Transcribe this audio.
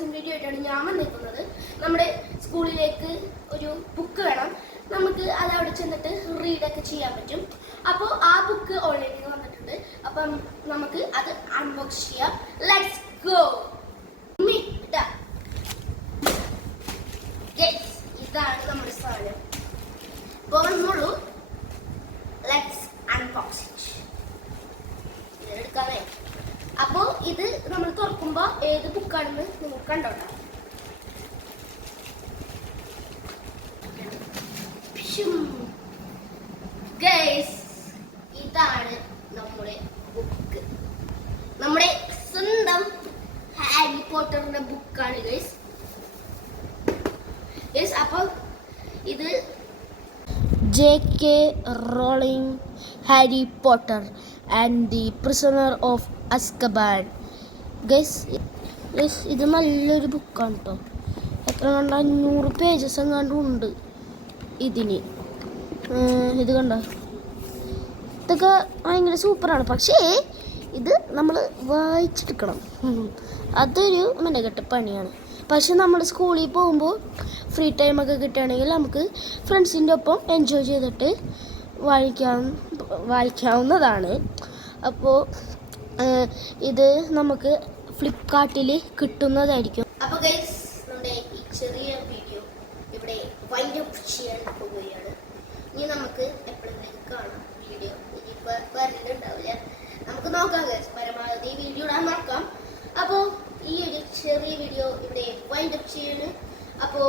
Unboxing video ആയിട്ടാണ് ഞാൻ വന്നിരിക്കുന്നത്. നമ്മുടെ സ്കൂളിലേക്ക് ഒരു ബുക്ക് വേണം. നമുക്ക് അത് അവിടെ ചെന്നിട്ട് റീഡൊക്കെ ചെയ്യാൻ പറ്റും. അപ്പോൾ ആ ബുക്ക് ഓൺലൈനിൽ വന്നിട്ടുണ്ട്. അപ്പം നമുക്ക് അത് അൺബോക്സ് ചെയ്യാം. Let's go. ഇതാണ് നമ്മുടെ സാധനം. അപ്പോൾ വന്നോളൂ, ലെറ്റ്സ് അൺബോക്സ് ഇറ്റ്. എടുക്കാമേ. അപ്പോൾ ഇത് നമ്മൾ തുറക്കുമ്പോൾ ഏത് ബുക്കാണെന്ന് നിങ്ങൾക്ക് കണ്ടോട്ടാം. ഗൈസ്, ഇതാണ് നമ്മുടെ ബുക്ക്. നമ്മുടെ സ്വന്തം ഹാരി പോട്ടറിന്റെ ബുക്കാണ് ഗൈസ്. അപ്പോൾ ഇത് J K. Rowling Harry Potter and the Prisoner of Azkaban. Guys, ഇത് നല്ലൊരു ബുക്കാണ് കേട്ടോ. എത്ര കണ്ട 500 പേജസ് എങ്ങാണ്ടും ഉണ്ട് ഇതിന്. ഇത് കണ്ട, ഇതൊക്കെ ഭയങ്കര സൂപ്പറാണ്. പക്ഷേ ഇത് നമ്മൾ വായിച്ചെടുക്കണം. അതൊരു മെനക്കെട്ട പണിയാണ്. പക്ഷെ നമ്മൾ സ്കൂളിൽ പോകുമ്പോൾ ഫ്രീ ടൈമൊക്കെ കിട്ടുകയാണെങ്കിൽ നമുക്ക് ഫ്രണ്ട്സിൻ്റെ ഒപ്പം എൻജോയ് ചെയ്തിട്ട് വായിക്കാവുന്നതാണ്. അപ്പോൾ ഇത് നമുക്ക് ഫ്ലിപ്കാർട്ടിൽ കിട്ടുന്നതായിരിക്കും. അപ്പോൾ ഗൈസ്, നമ്മുടെ ഈ ചെറിയ വീഡിയോ ഇവിടെ വൈൻഡ് അപ്പ് ചെയ്യാൻ പോവുകയാണ്. ഇനി നമുക്ക് എപ്പോഴെങ്കിലും കാണാം വീഡിയോ. ഇനിയിപ്പോൾ വരുന്നുണ്ടാവില്ല, നമുക്ക് നോക്കാം ഗൈസ്. പരമാവധി വീഡിയോ ഇടാൻ നോക്കാം. അപ്പോൾ ഈ ഒരു ചെറിയ വീഡിയോ ഇവിടെ വൈൻഡ് അപ്പ് ചെയ്യാണ്. അപ്പോൾ